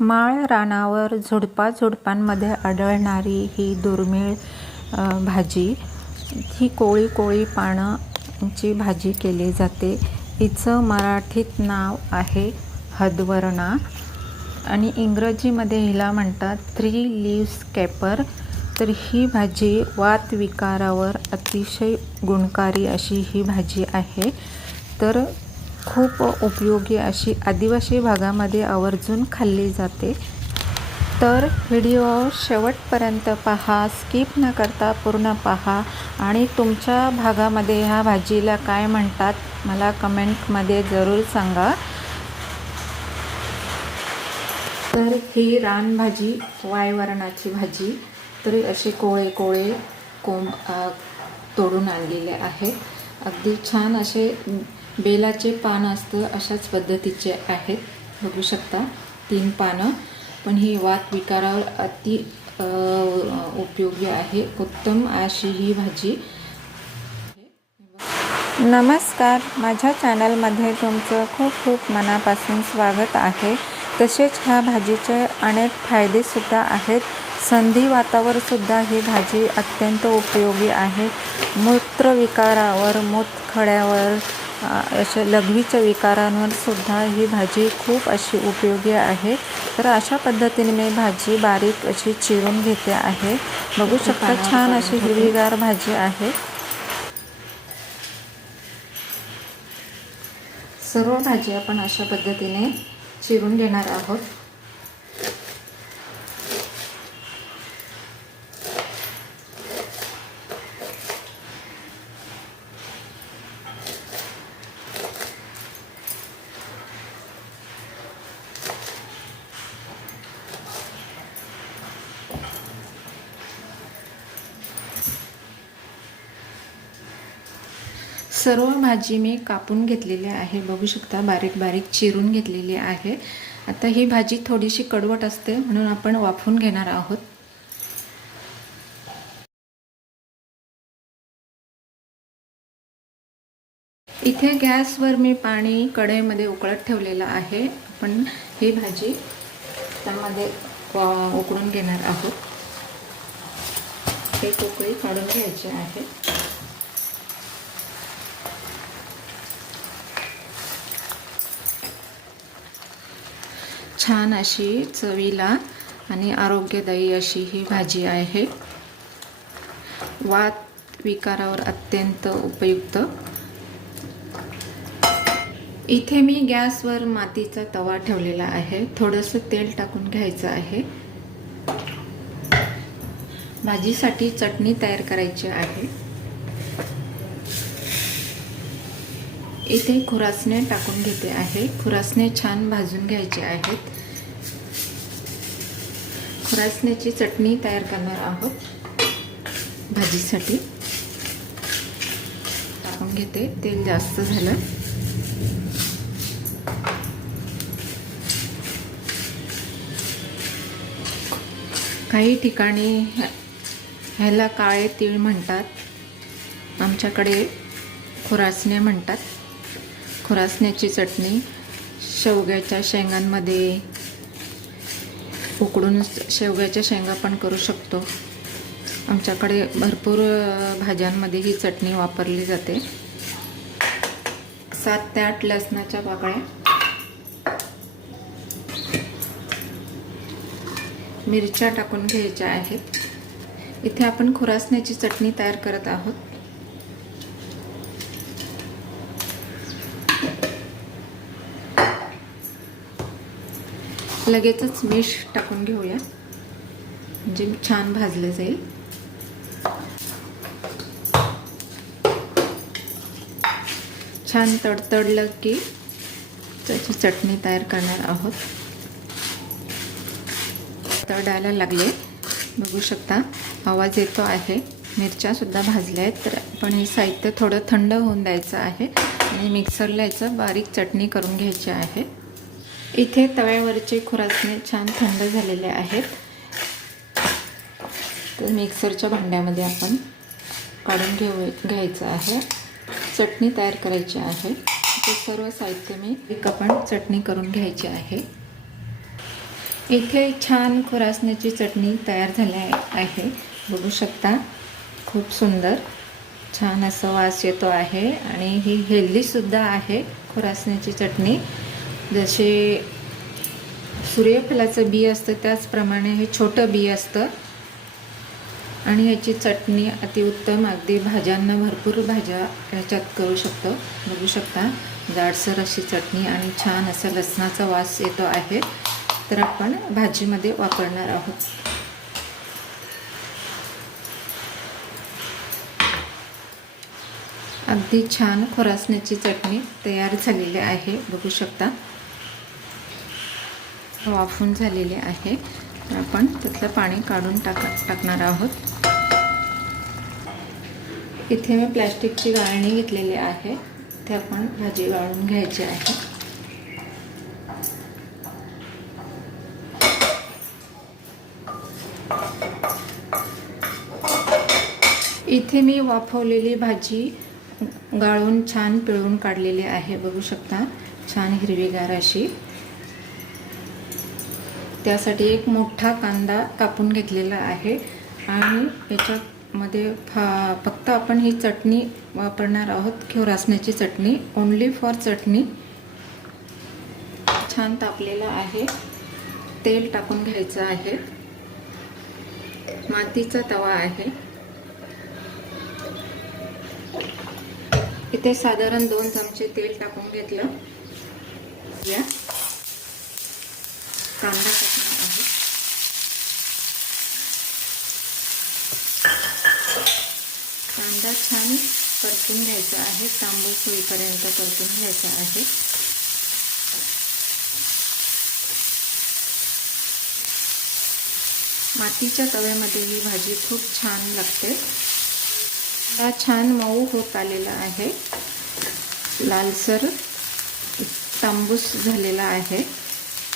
माळ रानावर झुडपांमध्ये आढळणारी ही दुर्मिळ भाजी, ही कोळी कोळी पानांची भाजी केली जाते. हिचं मराठीत नाव आहे हदवरणा आणि इंग्रजीमध्ये हिला म्हणतात 3 लीव्स कॅपर. तर ही भाजी वातविकारावर अतिशय गुणकारी अशी ही भाजी आहे. तर खूप उपयोगी अशी आदिवासी भागामध्ये आवर्जून खाल्ली जाते. तर व्हिडिओ शेवटपर्यंत पहा, स्किप न करता पूर्ण पहा आणि तुमच्या भागामध्ये ह्या भाजीला काय म्हणतात मला कमेंटमध्ये जरूर सांगा. तर ही रानभाजी, वायवरणाची भाजी. तर असे कोळे कोळे तोडून आणलेले आहे. अगदी छान असे बेलाचे पान असतं अशाच पद्धतीचे आहेत. बघू शकता 3 पानं. पण ही वात विकारावर अति उपयोगी आहे. उत्तम अशी ही भाजी. नमस्कार, माझ्या चॅनलमध्ये तुमचं खूप खूप मनापासून स्वागत आहे. तसेच ह्या भाजीचे अनेक फायदेसुद्धा आहेत. संधिवातावर सुद्धा ही भाजी अत्यंत उपयोगी आहे. मूत्रविकारावर, मूतखड्यावर, अशा लघवीच्या विकारांवर सुद्धा ही भाजी खूप अशी उपयोगी आहे. तर अशा पद्धतीने मी भाजी बारीक अशी चिरून घेते आहे. बघू शकता छान अशी हिरवीगार भाजी आहे. सर्व भाजी आपण अशा पद्धतीने चिरून घेणार आहोत. सर्व भाजी मी कापून घेतलेली आहे. बघू शकता बारीक बारीक चिरून घेतलेली आहे. आता ही भाजी थोडीशी कडवट असते म्हणून आपण वाफवून घेणार आहोत. इथे गॅसवर मी पाणी कढईमध्ये उकळत ठेवलेलं आहे. आपण ही भाजी त्यामध्ये उकळून घेणार आहोत. एक उकळी काढून घ्यायची आहे. छान अशी चवीला आणि आरोग्यदायी अशी ही भाजी आहे. वात विकारावर अत्यंत उपयुक्त. इथे मी गॅसवर मातीचा तवा ठेवलेला आहे. थोडंसं तेल टाकून घ्यायचं आहे. भाजीसाठी चटणी तयार करायची आहे. इथे खुरासणे टाकून घेते आहे. खुरासणे छान भाजून घ्यायचे आहेत. खुरासण्याची चटणी तयार करणार आहोत भाजीसाठी. टाकून घेते. तेल जास्त झालं. काही ठिकाणी ह्याला काळे तीळ म्हणतात. आमच्याकडे खुरासणे म्हणतात. खुरासण्याची चटणी शेवग्याच्या शेंगांमध्ये उकडून शेवग्याच्या शेंगा पण करू शकतो. आमच्याकडे भरपूर भाज्यांमध्ये ही चटणी वापरली जाते. 7 ते 8 लसणाच्या पाकळ्या, मिरच्या टाकून घ्यायच्या आहेत. इथे आपण खुरासण्याची चटणी तयार करत आहोत. लगेचच मीठ टाकून घेऊया म्हणजे छान भाजले जाईल. छान तडतडलं की त्याची चटणी तयार करणार आहोत. तडायला लागले. बघू शकता आवाज येतो आहे. मिरच्या सुद्धा भाजल्या आहेत. तर आपण हे साहित्य थोडं थंड होऊन द्यायचं आहे आणि मिक्सरला याचं बारीक चटणी करून घ्यायची आहे. इथे तव्यावरचे खुरासणे छान थंड झालेले आहेत. तर मिक्सरच्या भांड्यामध्ये आपण काढून घ्यायचं आहे. चटणी तयार करायची आहे. ते सर्व साहित्य मी आपण चटणी करून घ्यायची आहे. इथे छान खुरासण्याची चटणी तयार झाली आहे, बघू शकता. खूप सुंदर छान असा वास येतो आहे आणि ही हेल्दीसुद्धा आहे खुरासण्याची चटणी. जसे सूर्यफुलाचं बी असतं त्याचप्रमाणे हे छोटं बी असतं आणि याची चटणी अतिउत्तम. अगदी भाज्यांना भरपूर भाज्या ह्याच्यात करू शकतो. बघू शकता जाडसर अशी चटणी आणि छान असा लसणाचा वास येतो आहे. तर आपण भाजीमध्ये वापरणार आहोत. अगदी छान खुरासण्याची चटणी तयार झालेली आहे, बघू शकता. वाफून झालेले आहे. तर आपण त्यातलं पाणी काढून टाकणार आहोत. इथे मी प्लॅस्टिकची गाळणी घेतलेली आहे. इथे आपण भाजी गाळून घ्यायची आहे. इथे मी वाफवलेली भाजी गाळून छान पिळून काढलेली आहे, बघू शकता. छान हिरवीगार अशी. त्यासाठी एक मोठा कांदा कापून घेतलेला आहे आणि याच्यामध्ये फक्त आपण ही चटणी वापरणार आहोत, खुरासण्याची चटणी, ओन्ली फॉर चटणी. छान तापलेला आहे. तेल टाकून घ्यायचं आहे. मातीचा तवा आहे. इथे साधारण 2 चमचे तेल टाकून घेतलं. या कांदा टाकणार आहे. कांदा छान परतून घ्यायचा आहे. तांबूस होईपर्यंत परतून घ्यायचा आहे. मातीच्या तव्यामध्ये ही भाजी खूप छान लागते. कांदा छान मऊ होत आलेला आहे. लालसर तांबूस झालेला आहे.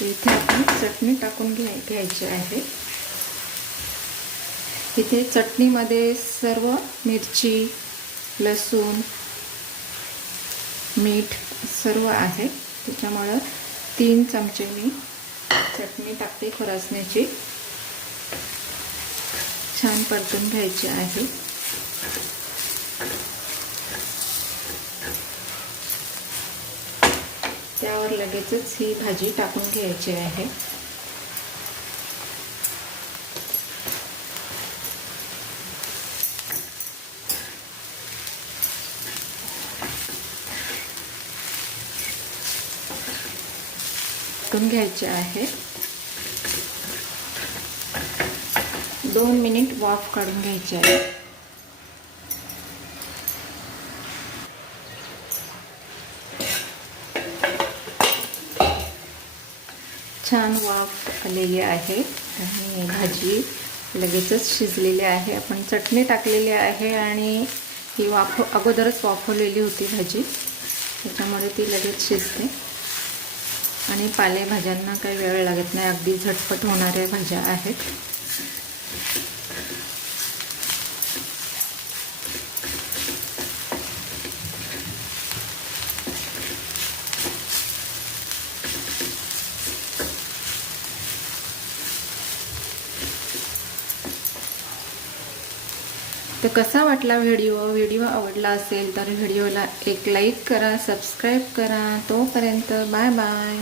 इथे आपण चटणी टाकून घ्यायची आहे. इथे चटणीमध्ये सर्व मिरची, लसूण, मीठ सर्व आहे. त्याच्यामुळं 3 चमचे मी चटणी टाकते खुरासण्याची. छान परतून घ्यायची आहे. त्यावर लगेचच ही भाजी टाकून घ्यायची आहे. टाकून घ्यायचे आहे. 2 मिनिट वाफ काढून घ्यायची आहे. छान वाफ आलेली आहे आणि भाजी लगेचच शिजलेली आहे. आपण चटणी टाकलेली आहे आणि ही अगोदरच वाफवलेली होती भाजी, त्याच्यामुळे ती लगेच शिजते. आणि पालेभाज्यांना काही वेळ लागत नाही, अगदी झटपट होणाऱ्या भाज्या आहेत. तर कसा वाटला व्हिडिओ आवडला असेल तर व्हिडिओला एक लाईक करा, सबस्क्राईब करा. तोपर्यंत बाय बाय.